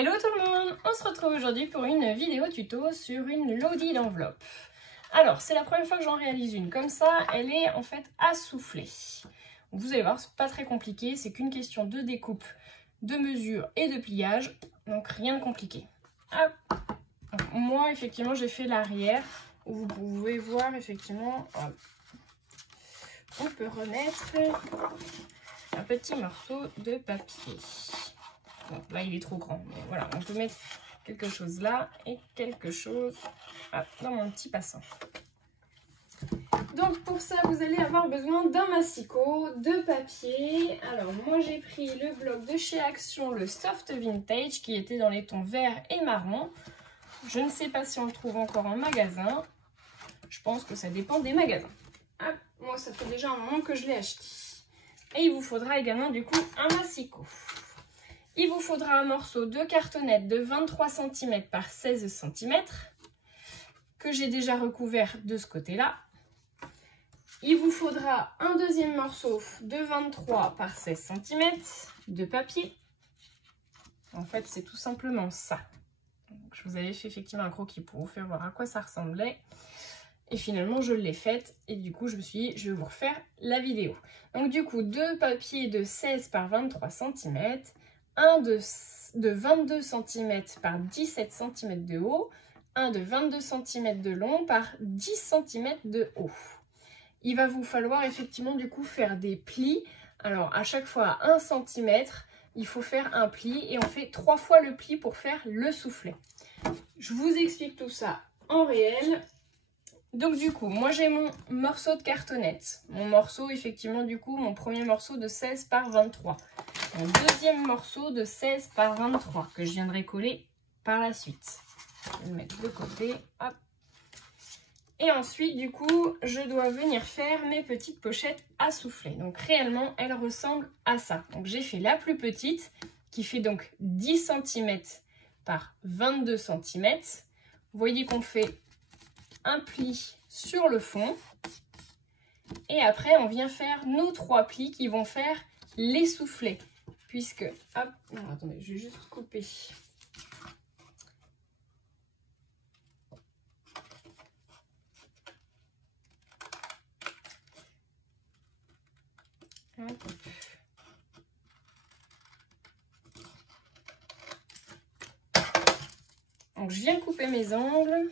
Hello tout le monde, on se retrouve aujourd'hui pour une vidéo tuto sur une loaded enveloppe. Alors, c'est la première fois que j'en réalise une comme ça, elle est en fait à souffler. Vous allez voir, c'est pas très compliqué, c'est qu'une question de découpe, de mesure et de pliage, donc rien de compliqué. Hop. Donc, moi, effectivement, j'ai fait l'arrière, où vous pouvez voir, effectivement, hop. On peut remettre un petit morceau de papier. Bon, là, il est trop grand, mais voilà, on peut mettre quelque chose là et quelque chose dans mon petit bassin. Donc, pour ça, vous allez avoir besoin d'un massicot, de papier. Alors, moi, j'ai pris le bloc de chez Action, le Soft Vintage, qui était dans les tons vert et marron. Je ne sais pas si on le trouve encore en magasin. Je pense que ça dépend des magasins. Hop, moi, ça fait déjà un moment que je l'ai acheté. Et il vous faudra également, du coup, un massicot. Il vous faudra un morceau de cartonnette de 23 cm par 16 cm que j'ai déjà recouvert de ce côté-là. Il vous faudra un deuxième morceau de 23 par 16 cm de papier. En fait, c'est tout simplement ça. Donc, je vous avais fait effectivement un croquis pour vous faire voir à quoi ça ressemblait. Et finalement, je l'ai faite. Et du coup, je me suis dit, je vais vous refaire la vidéo. Donc, du coup, deux papiers de 16 par 23 cm. Un de 22 cm par 17 cm de haut, un de 22 cm de long par 10 cm de haut. Il va vous falloir effectivement du coup faire des plis. Alors à chaque fois à 1 cm, il faut faire un pli et on fait 3 fois le pli pour faire le soufflet. Je vous explique tout ça en réel. Donc du coup, moi j'ai mon morceau de cartonnette. Mon morceau effectivement du coup, mon premier morceau de 16 par 23. Mon deuxième morceau de 16 par 23 que je viendrai coller par la suite. Je vais le mettre de côté. Hop. Et ensuite, du coup, je dois venir faire mes petites pochettes à souffler. Donc réellement, elles ressemblent à ça. Donc j'ai fait la plus petite qui fait donc 10 cm par 22 cm. Vous voyez qu'on fait un pli sur le fond. Et après, on vient faire nos 3 plis qui vont faire les soufflets. Puisque, hop, alors, attendez, je vais juste couper. Hop. Donc, je viens couper mes angles.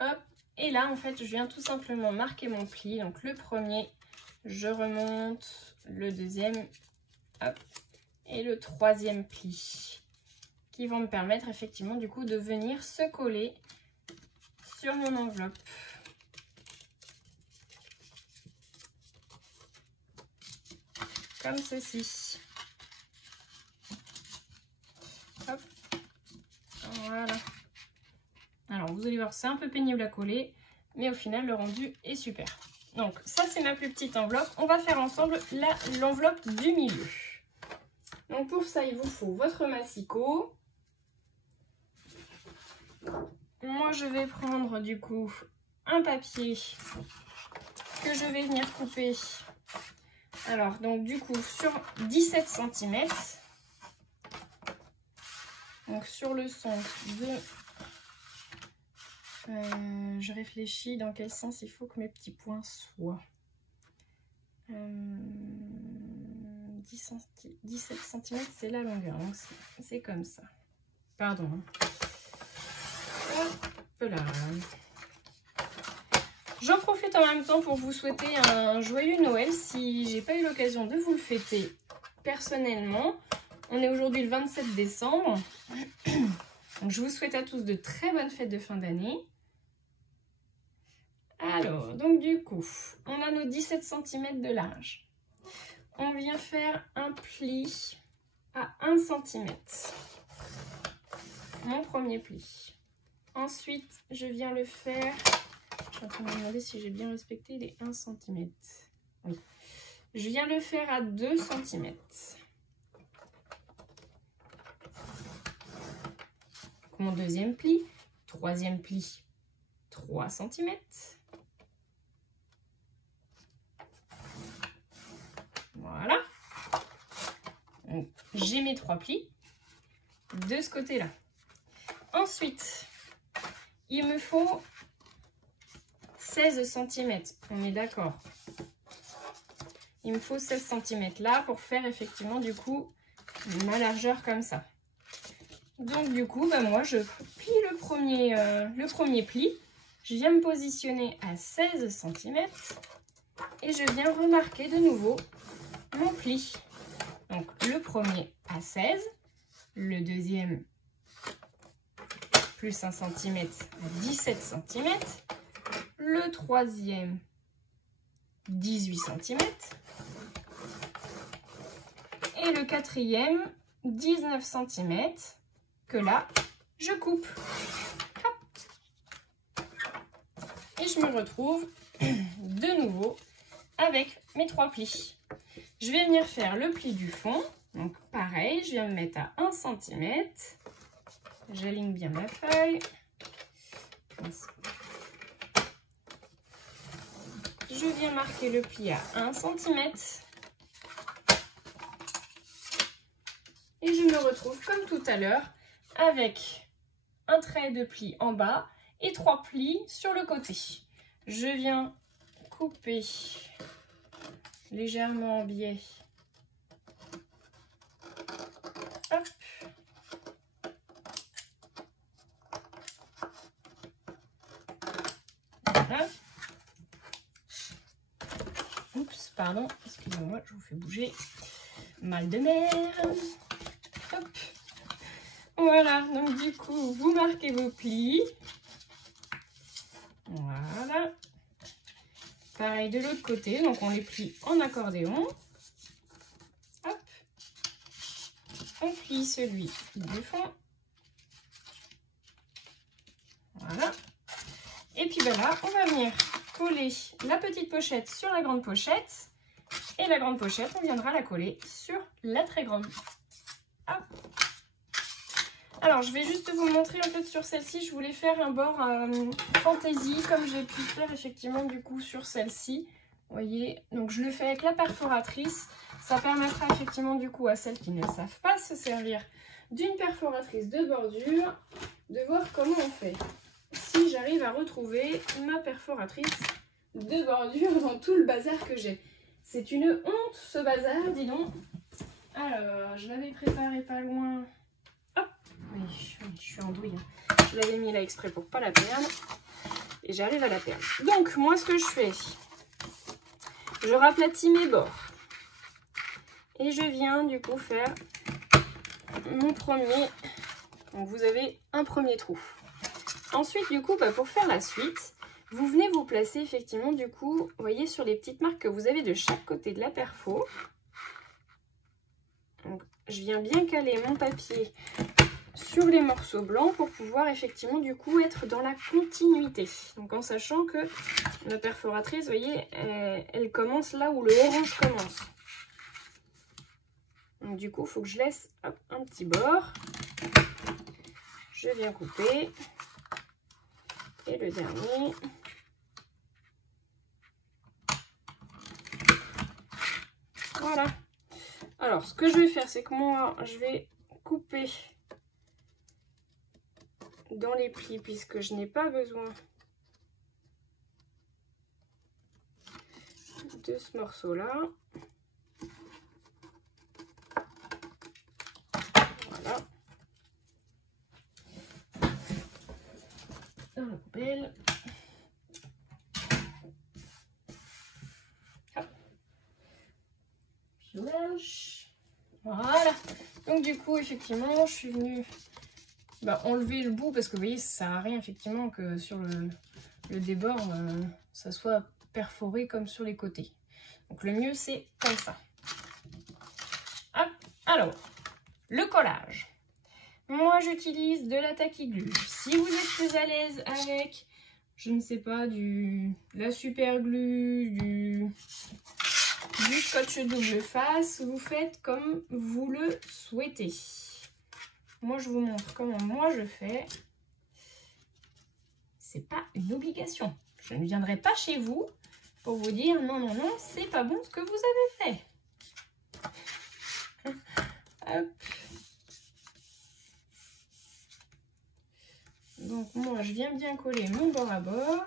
Hop, et là, en fait, je viens tout simplement marquer mon pli. Donc, le premier, je remonte, le deuxième, hop, et le troisième pli qui vont me permettre effectivement du coup de venir se coller sur mon enveloppe. Comme ceci. Hop. Voilà. Alors vous allez voir, c'est un peu pénible à coller, mais au final le rendu est super. Donc ça c'est ma plus petite enveloppe. On va faire ensemble l'enveloppe du milieu. Donc pour ça, il vous faut votre massicot. Moi, je vais prendre du coup un papier que je vais venir couper. Alors, donc du coup, sur 17 cm. Donc sur le sens de... je réfléchis dans quel sens il faut que mes petits points soient. 17 cm, c'est la longueur, donc c'est comme ça. Pardon. Hop là. J'en profite en même temps pour vous souhaiter un joyeux Noël si j'ai pas eu l'occasion de vous le fêter personnellement. On est aujourd'hui le 27 décembre. Donc je vous souhaite à tous de très bonnes fêtes de fin d'année. Alors, donc du coup, on a nos 17 cm de large. On vient faire un pli à 1 cm. Mon premier pli. Ensuite, je viens le faire... Je suis en train de me demander si j'ai bien respecté les 1 cm. Oui. Je viens le faire à 2 cm. Mon deuxième pli. Troisième pli. 3 cm. Voilà. J'ai mes 3 plis. de ce côté-là. Ensuite, il me faut 16 cm, on est d'accord. Il me faut 16 cm là pour faire effectivement du coup ma largeur comme ça. Donc du coup, bah, moi je plie le premier pli. Je viens me positionner à 16 cm et je viens remarquer de nouveau mon pli. Donc le premier à 16, le deuxième plus 1 cm à 17 cm, le troisième 18 cm et le quatrième 19 cm que là je coupe. Hop. Et je me retrouve de nouveau avec mes 3 plis. Je vais venir faire le pli du fond. Donc pareil, je viens me mettre à 1 cm. J'aligne bien ma feuille. Je viens marquer le pli à 1 cm. Et je me retrouve comme tout à l'heure avec un trait de pli en bas et 3 plis sur le côté. Je viens couper légèrement en biais. Hop. Voilà. Oups, pardon, excusez-moi, je vous fais bouger. Mal de mer. Hop. Voilà, donc du coup, vous marquez vos plis. Voilà. Pareil de l'autre côté, donc on les plie en accordéon. Hop. On plie celui du fond. Voilà. Et puis ben là, on va venir coller la petite pochette sur la grande pochette. Et la grande pochette, on viendra la coller sur la très grande. Hop. Alors, je vais juste vous montrer, en fait, sur celle-ci, je voulais faire un bord fantaisie, comme j'ai pu faire, effectivement, du coup, sur celle-ci. Vous voyez, donc je le fais avec la perforatrice. Ça permettra, effectivement, du coup, à celles qui ne savent pas se servir d'une perforatrice de bordure, de voir comment on fait. Si j'arrive à retrouver ma perforatrice de bordure dans tout le bazar que j'ai. C'est une honte, ce bazar, dis donc. Alors, je l'avais préparé pas loin. Hop, oui, je suis en douille. Je l'avais mis là exprès pour pas la perdre. Et j'arrive à la perdre. Donc, moi, ce que je fais, je raplatis mes bords. Et je viens, du coup, faire mon premier. Donc, vous avez un premier trou. Ensuite, du coup, bah, pour faire la suite, vous venez vous placer, effectivement, du coup, vous voyez, sur les petites marques que vous avez de chaque côté de la perfo. Donc, je viens bien caler mon papier sur les morceaux blancs pour pouvoir effectivement du coup être dans la continuité. Donc en sachant que ma perforatrice, vous voyez, elle commence là où le orange commence. Donc du coup, il faut que je laisse hop, un petit bord. Je viens couper. Et le dernier. Voilà. Alors, ce que je vais faire, c'est que moi, je vais couper dans les plis puisque je n'ai pas besoin de ce morceau-là. Voilà. Dans la poubelle. Hop. Je lâche. Voilà. Donc du coup, effectivement, je suis venue enlever le bout parce que vous voyez, ça sert à rien effectivement que sur le débord, ça soit perforé comme sur les côtés. Donc le mieux, c'est comme ça. Hop. Alors, le collage. Moi, j'utilise de la tacky-glue. Si vous êtes plus à l'aise avec, je ne sais pas, la super glue, du scotch double face, vous faites comme vous le souhaitez. Moi, je vous montre comment moi je fais. C'est pas une obligation. Je ne viendrai pas chez vous pour vous dire non, non, non, c'est pas bon ce que vous avez fait. Hop. Donc moi, je viens bien coller mon bord à bord.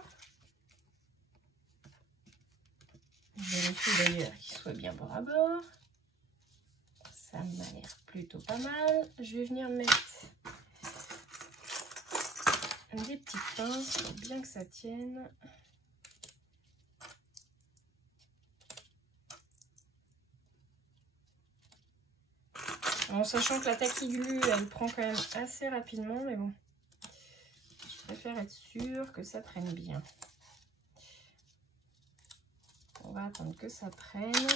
Je vérifie d'ailleurs qu'il soit bien bord à bord. Ça m'a l'air plutôt pas mal. Je vais venir mettre des petites pinces pour bien que ça tienne. En sachant que la taquiglu, elle prend quand même assez rapidement, mais bon, je préfère être sûre que ça prenne bien. On va attendre que ça prenne.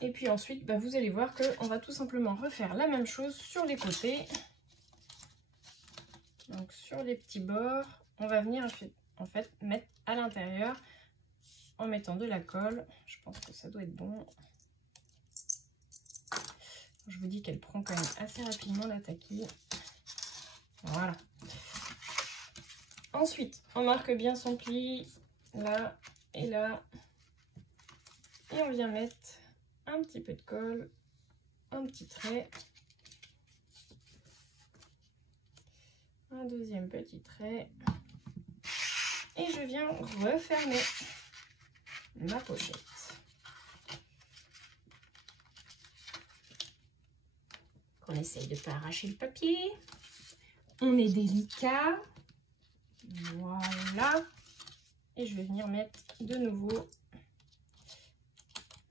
Et puis ensuite, bah, vous allez voir qu'on va tout simplement refaire la même chose sur les côtés. Donc sur les petits bords, on va venir en fait mettre à l'intérieur en mettant de la colle. Je pense que ça doit être bon. Je vous dis qu'elle prend quand même assez rapidement la taquille. Voilà. Ensuite, on marque bien son pli, là et là. Et on vient mettre un petit peu de colle, un petit trait. Un deuxième petit trait. Et je viens refermer ma pochette. On essaye de ne pas arracher le papier. On est délicat. Voilà. Et je vais venir mettre de nouveau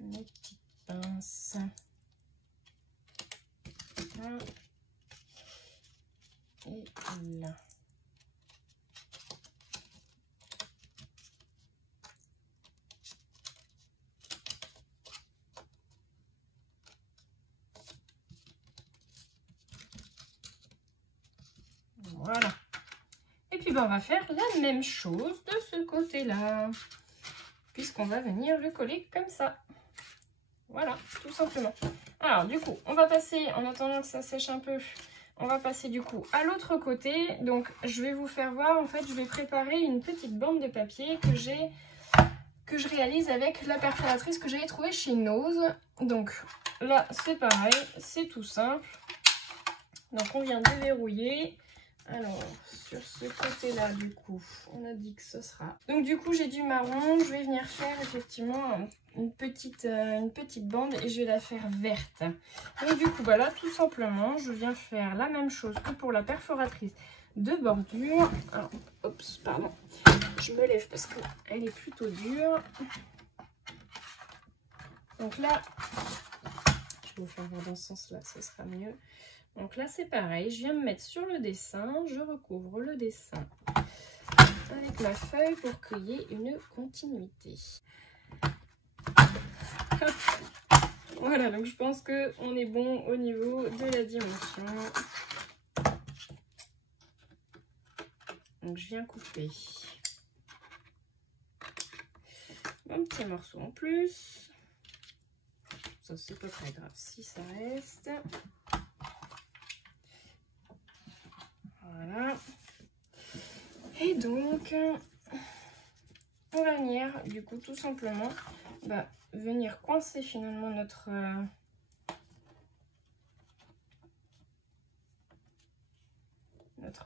mes petites pinces. Là. Et là. Voilà. Et puis ben, on va faire la même chose de ce côté-là, puisqu'on va venir le coller comme ça. Voilà, tout simplement. Alors du coup, on va passer, en attendant que ça sèche un peu, on va passer du coup à l'autre côté. Donc je vais vous faire voir, en fait, je vais préparer une petite bande de papier que je réalise avec la perforatrice que j'avais trouvée chez Nose. Donc là, c'est pareil, c'est tout simple. Donc on vient déverrouiller. Alors, sur ce côté-là, du coup, on a dit que ce sera... Donc, du coup, j'ai du marron. Je vais venir faire, effectivement, une petite bande et je vais la faire verte. Donc, du coup, bah là, tout simplement, je viens faire la même chose que pour la perforatrice de bordure. Alors, oups, pardon. Je me lève parce qu'elle est plutôt dure. Donc là, je vais vous faire voir dans ce sens-là, ce sera mieux. Donc là, c'est pareil, je viens me mettre sur le dessin, je recouvre le dessin avec ma feuille pour qu'il y ait une continuité. Voilà, donc je pense qu'on est bon au niveau de la dimension. Donc je viens couper un petit morceau en plus. Ça, c'est pas très grave si ça reste. Voilà. Et donc, on va venir, du coup, tout simplement, venir coincer finalement notre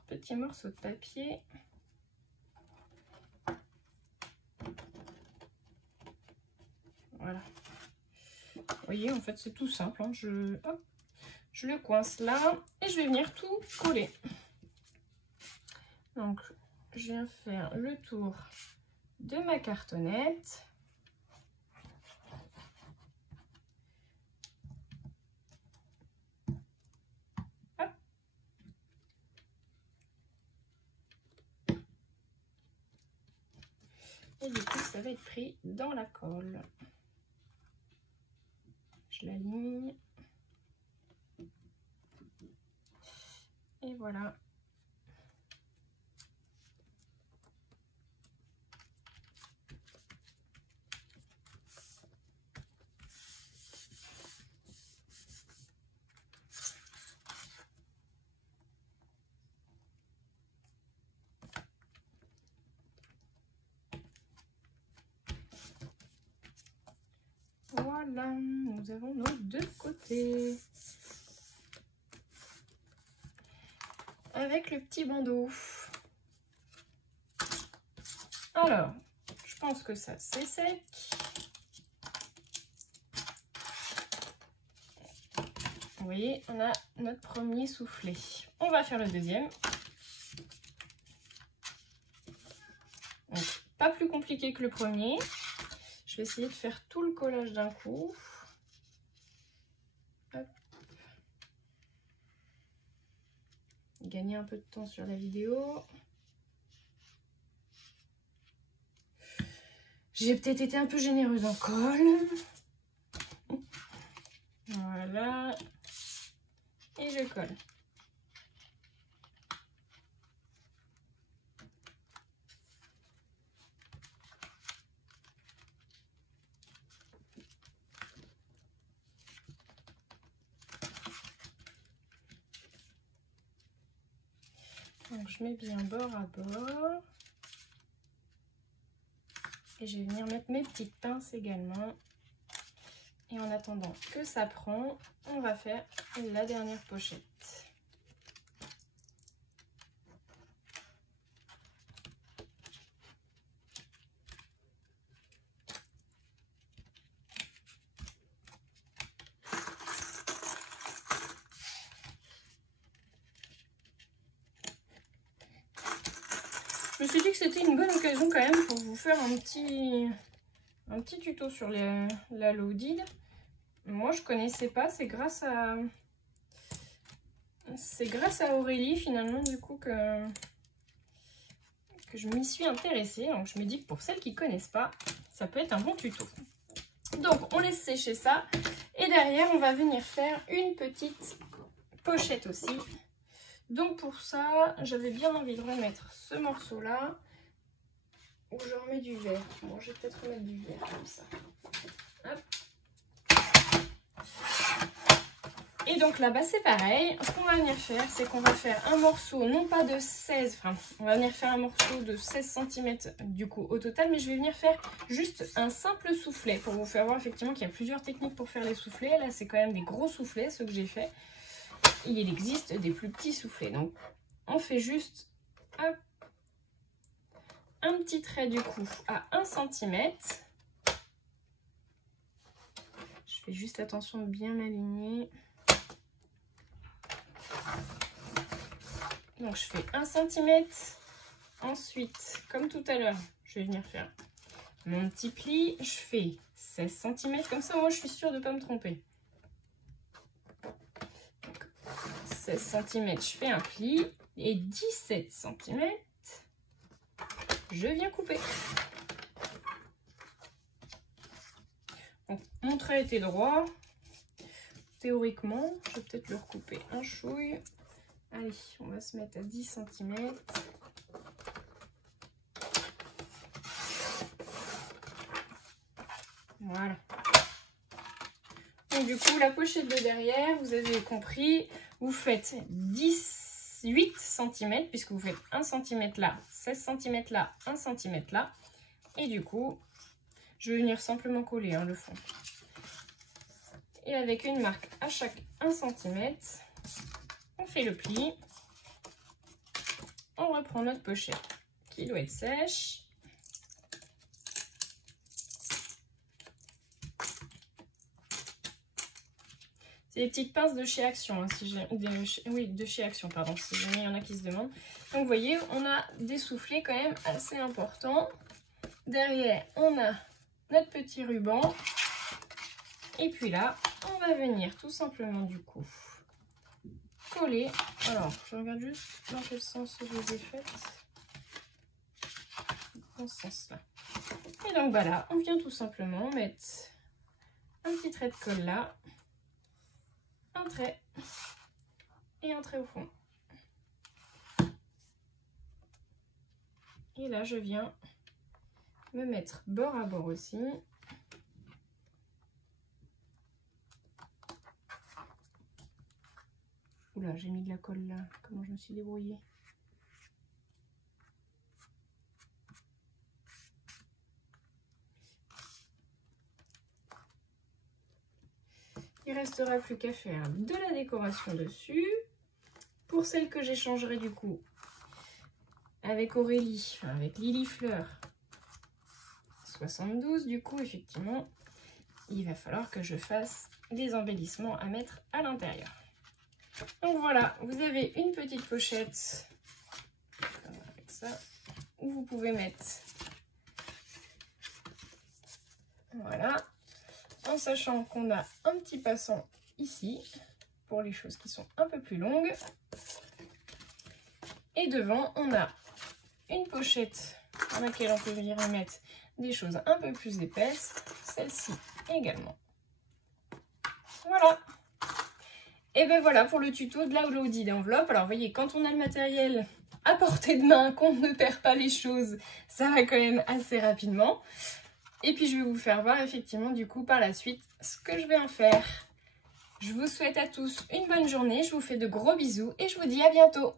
petit morceau de papier. Voilà. Vous voyez, en fait, c'est tout simple. Hein. Je le coince là et je vais venir tout coller. Donc, je viens faire le tour de ma cartonnette. Hop. Et du coup, ça va être pris dans la colle. Je l'aligne. Et voilà. Voilà, nous avons nos deux côtés. avec le petit bandeau. Alors, je pense que ça c'est sec. Vous voyez, on a notre premier soufflet. On va faire le deuxième. Donc, pas plus compliqué que le premier. Je vais essayer de faire tout le collage d'un coup. Hop. Gagner un peu de temps sur la vidéo. J'ai peut-être été un peu généreuse en colle. Voilà. Et je colle. Donc je mets bien bord à bord. Et je vais venir mettre mes petites pinces également. Et en attendant que ça prend, on va faire la dernière pochette. Je me suis dit que c'était une bonne occasion quand même pour vous faire un petit tuto sur la Loaded. Moi je connaissais pas, c'est grâce à Aurélie finalement du coup que je m'y suis intéressée. Donc je me dis que pour celles qui connaissent pas, ça peut être un bon tuto. Donc on laisse sécher ça et derrière on va venir faire une petite pochette aussi. Donc pour ça, j'avais bien envie de remettre ce morceau-là, où je remets du vert. Bon, je vais peut-être remettre du vert comme ça. Hop. Et donc là-bas, c'est pareil. Ce qu'on va venir faire, c'est qu'on va faire un morceau, non pas de 16, enfin, on va venir faire un morceau de 16 cm du coup au total, mais je vais venir faire juste un simple soufflet pour vous faire voir effectivement qu'il y a plusieurs techniques pour faire les soufflets. Là, c'est quand même des gros soufflets, ceux que j'ai fait. Il existe des plus petits soufflets. Donc, on fait juste hop, un petit trait du coup à 1 cm. Je fais juste attention de bien m'aligner. Donc, je fais 1 cm. Ensuite, comme tout à l'heure, je vais venir faire mon petit pli. Je fais 16 cm. Comme ça, moi, je suis sûre de ne pas me tromper. 16 cm, je fais un pli et 17 cm, je viens couper. Donc, mon trait était droit. Théoriquement, je vais peut-être le recouper un chouille. Allez, on va se mettre à 10 cm. Voilà. Donc du coup, la pochette de derrière, vous avez compris, vous faites 8 cm, puisque vous faites 1 cm là, 16 cm là, 1 cm là. Et du coup, je vais venir simplement coller le fond. Et avec une marque à chaque 1 cm, on fait le pli. On reprend notre pochette qui doit être sèche. C'est des petites pinces de chez Action, hein, de chez Action, pardon, si jamais il y en a qui se demandent. Donc vous voyez, on a des soufflets quand même assez importants. Derrière, on a notre petit ruban. Et puis là, on va venir tout simplement du coup coller. Alors, je regarde juste dans quel sens je les ai faites. Dans ce sens-là. Et donc voilà, on vient tout simplement mettre un petit trait de colle là. Un trait et un trait au fond. Et là, je viens me mettre bord à bord aussi. Oula, j'ai mis de la colle là. Comment je me suis débrouillée? Il restera plus qu'à faire de la décoration dessus. Pour celle que j'échangerai du coup avec Aurélie, enfin avec Lily Fleur, 72 du coup, effectivement, il va falloir que je fasse des embellissements à mettre à l'intérieur. Donc voilà, vous avez une petite pochette avec ça, où vous pouvez mettre, voilà, en sachant qu'on a un petit passant ici, pour les choses qui sont un peu plus longues. Et devant, on a une pochette dans laquelle on peut venir mettre des choses un peu plus épaisses, celle-ci également. Voilà. Et ben voilà pour le tuto de la Loaded enveloppe. Alors vous voyez, quand on a le matériel à portée de main, qu'on ne perd pas les choses, ça va quand même assez rapidement. Et puis je vais vous faire voir effectivement du coup par la suite ce que je vais en faire. Je vous souhaite à tous une bonne journée, je vous fais de gros bisous et je vous dis à bientôt.